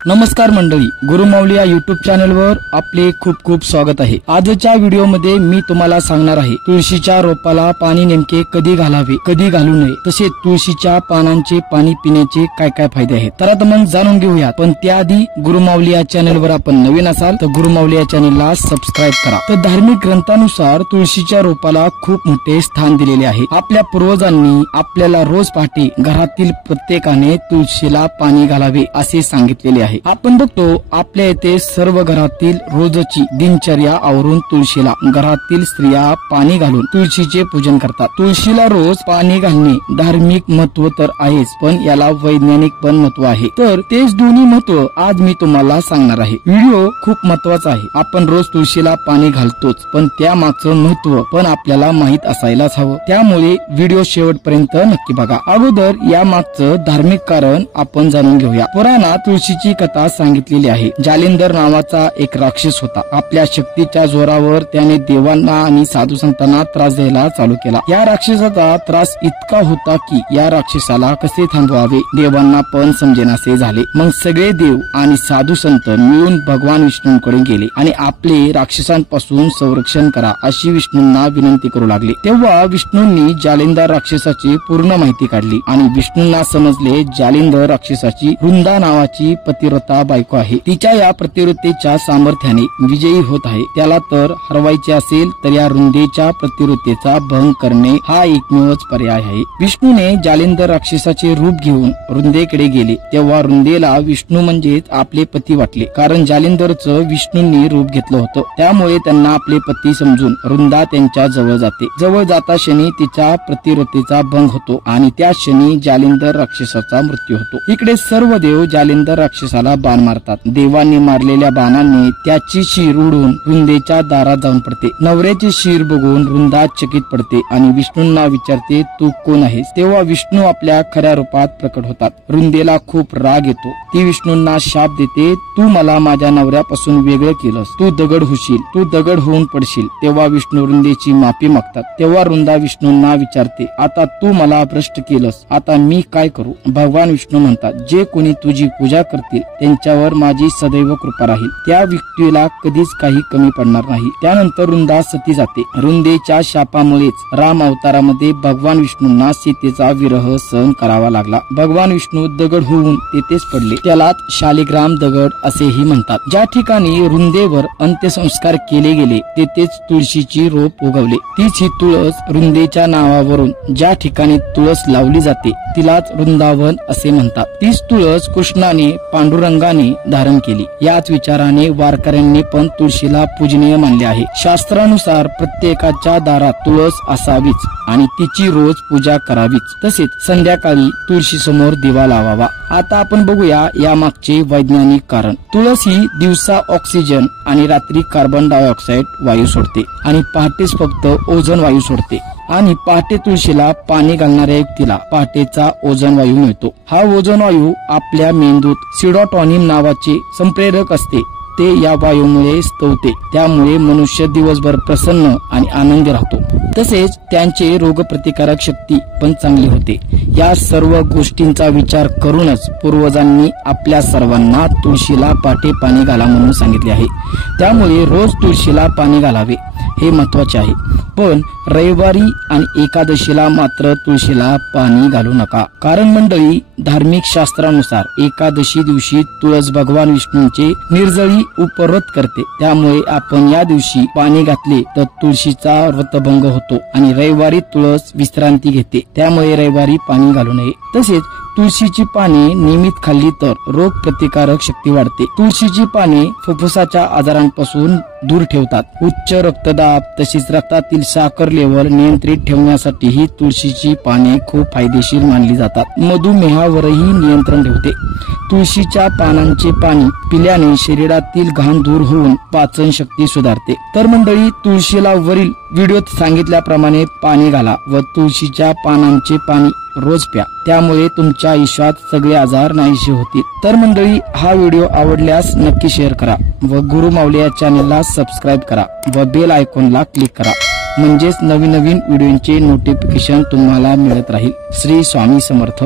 नमस्कार मंडळी, गुरुमाऊली या युट्यूब चॅनलवर आपले खूप खूप स्वागत आहे। आजच्या व्हिडिओमध्ये मी तुम्हाला सांगणार आहे तुळशीच्या रोपाला पाणी नेमके कधी घालावे, कधी घालू नये, तसेच तुळशीच्या पानांचे पाणी पिण्याचे काय काय फायदे आहेत। तर आता मग जाणून घेऊया। पण त्याआधी गुरुमाऊली या चॅनलवर आपण नवीन असाल तर गुरुमाऊली या चॅनलला सबस्क्राईब करा। तर धार्मिक ग्रंथानुसार तुळशीच्या रोपाला खूप मोठे स्थान दिलेले आहे। आपल्या पूर्वजांनी आपल्याला रोज पहाटे घरातील प्रत्येकाने तुळशीला पाणी घालावे असे सांगितलेले आहे। आपण बघतो आपल्या येथे सर्व घरातील रोजची दिनचर्या आवरून तुळशीला घरातील स्त्रिया पाणी घालून तुळशीचे पूजन करतात। तुळशीला रोज पाणी घालणे धार्मिक महत्व तर आहेच, पण याला वैज्ञानिक पण महत्व आहे। तर तेच दोन्ही महत्व आज मी तुम्हाला सांगणार आहे। व्हिडिओ खूप महत्वाचा आहे। आपण रोज तुळशीला पाणी घालतोच, पण त्या मागचं महत्व पण आपल्याला माहित असायलाच हवं। त्यामुळे व्हिडिओ शेवटपर्यंत नक्की बघा। अगोदर या मागचं धार्मिक कारण आपण जाणून घेऊया। पुराणात तुळशीची कथा सांगितलेली आहे। जालिंदर नावाचा एक राक्षस होता। आपल्या शक्तीच्या जोरावर त्याने देवांना आणि साधू संतांना त्रास द्यायला चालू केला। या राक्षसाचा त्रास इतका होता की या राक्षसाला कसे थांबवावे देवांना पण समजेनासे झाले। मग सगळे देव आणि साधू संत मिळून भगवान विष्णूंकडे गेले आणि आपले राक्षसांपासून संरक्षण करा अशी विष्णूंना विनंती करू लागले। तेव्हा विष्णूंनी जालिंदर राक्षसाची पूर्ण माहिती काढली आणि विष्णूंना समजले जालिंदर राक्षसाची वृंदा नावाची पतिव्रता बायको आहे। तिच्या या पतिव्रतेच्या सामर्थ्याने विजयी होत आहे। त्याला तर हरवायचे असेल तर या वृंदेच्या पतिव्रतेचा भंग करणे हा एकमेवच पर्याय आहे। विष्णूने जालिंदर राक्षसाचे रूप घेऊन वृंदेकडे गेले। तेव्हा वृंदेला विष्णू म्हणजेच आपले पती वाटले, कारण जालिंदरचं विष्णूंनी रूप घेतलं होतं। त्यामुळे त्यांना आपले पती समजून वृंदा त्यांच्या जवळ जाते। जवळ जाता क्षणी तिच्या पतिव्रतेचा भंग होतो आणि त्या क्षणी जालिंदर राक्षसाचा मृत्यू होतो। इकडे सर्व देव जालिंदर राक्षसाला बाण मारतात। देवांनी मारलेल्या बाणाने त्याची शीर उडून वृंदेच्या दारात जाऊन पडते। नवऱ्याची शीर बघून वृंदा चकित पडते आणि विष्णूंना विचारते, तू कोण आहेस? तेव्हा विष्णू आपल्या खऱ्या रूपात प्रकट होतात। वृंदेला खूप राग येतो। ती विष्णूंना शाप देते, तू मला माझ्या नवऱ्यापासून वेगळं केलंस, तू दगड होशील, तू दगड होऊन पडशील। तेव्हा विष्णू वृंदेची माफी मागतात। तेव्हा वृंदा विष्णूंना विचारते, आता तू मला भ्रष्ट केलंस, आता मी काय करू? भगवान विष्णू म्हणतात, जे कोणी तुझी पूजा करतील त्यांच्यावर माझी सदैव कृपा राहील। त्या व्यक्तीला कधीच काही कमी पडणार नाही। त्यानंतर वृंदा सती जाते। वृंदेच्या शापामुळेच राम अवतारामध्ये भगवान विष्णूंना सीतेचा विरह सहन करावा लागला। भगवान विष्णू दगड होऊन तेथेच पडले। त्यालाच शालिग्राम दगड असेही म्हणतात। ज्या ठिकाणी वृंदेवर अंत्यसंस्कार केले गेले तेथेच तुळशीची रोप उगवले। तीच ही तुळस वृंदेच्या नावावरून ज्या ठिकाणी तुळस लावली जाते तिलाच वृंदावन असे म्हणतात। तीच तुळस कृष्णाने पांडुरंगाने धारण केली। याच विचाराने वारकऱ्यांनी पण तुळशीला पूजनीय मानले आहे। शास्त्रानुसार प्रत्येकाच्या दारात तुळस असावीच आणि तिची रोज पूजा करावीच। तसेच संध्याकाळी तुळशी समोर दिवा लावावा। आता आपण बघूया या मागचे वैज्ञानिक कारण। तुळस ही दिवसा ऑक्सिजन आणि रात्री कार्बन डायऑक्साईड वायू सोडते आणि पहाटेच फक्त ओझोन वायू सोडते आणि पहाटे तुळशीला पाणी घालणाऱ्या व्यक्तीला पहाटेचा ओझोन वायू मिळतो। हा ओझोन वायू आपल्या मेंदूत सिरोटोनिन नावाचे संप्रेरक असते, ते या वायूमुळे स्तवते। त्यामुळे मनुष्य दिवसभर प्रसन्न आणि आनंदी राहतो। तसेच त्यांचे रोगप्रतिकारक शक्ती पण चांगली होते। या सर्व गोष्टींचा विचार करूनच पूर्वजांनी आपल्या सर्वांना तुळशीला पहाटे पाणी घाला म्हणून सांगितले आहे। त्यामुळे रोज तुळशीला पाणी घालावे हे महत्वाचे आहे। पण रविवारी आणि एकादशीला मात्र तुळशीला पाणी घालू नका, कारण मंडळी धार्मिक शास्त्रानुसार एकादशी दिवशी तुळस भगवान विष्णूंचे निर्जळी उपव्रत करते। त्यामुळे आपण या दिवशी पाणी घातले तर तुळशीचा व्रतभंग होतो आणि रविवारी तुळस विश्रांती घेते। त्यामुळे रविवारी पाणी घालू नये। तसेच तुळशीची पाने नियमित खाल्ली तर रोग प्रतिकारक शक्ती वाढते। तुळशीची पाने फुफ्फुसाच्या आजारांपासून दूर ठेवतात। उच्च रक्तदाब तसेच रक्तातील साखर लेवल नियंत्रित ठेवण्यासाठी ही तुळशीची पाने खूप फायदेशीर मानली जातात। मधुमेहावरही नियंत्रण ठेवते। तुळशीच्या पानांचे पाणी पिल्याने शरीरातील घाण दूर होऊन पाचन शक्ती सुधारते। तर मंडळी, तुळशीला वरील व्हिडिओत सांगितल्याप्रमाणे पाणी घाला व तुळशीच्या पानांचे पाणी रोज प्या। त्यामुळे तुमच्या आयुष्यात सगळे आजार नाहीसे होतील। तर मंडळी, हा व्हिडिओ आवडल्यास नक्की शेअर करा व गुरुमाऊली या चॅनलला सबस्क्राईब करा व बेल आयकॉनला क्लिक करा, म्हणजेच नवीन नवीन व्हिडिओचे नोटिफिकेशन तुम्हाला मिळत राहील। श्री स्वामी समर्थ।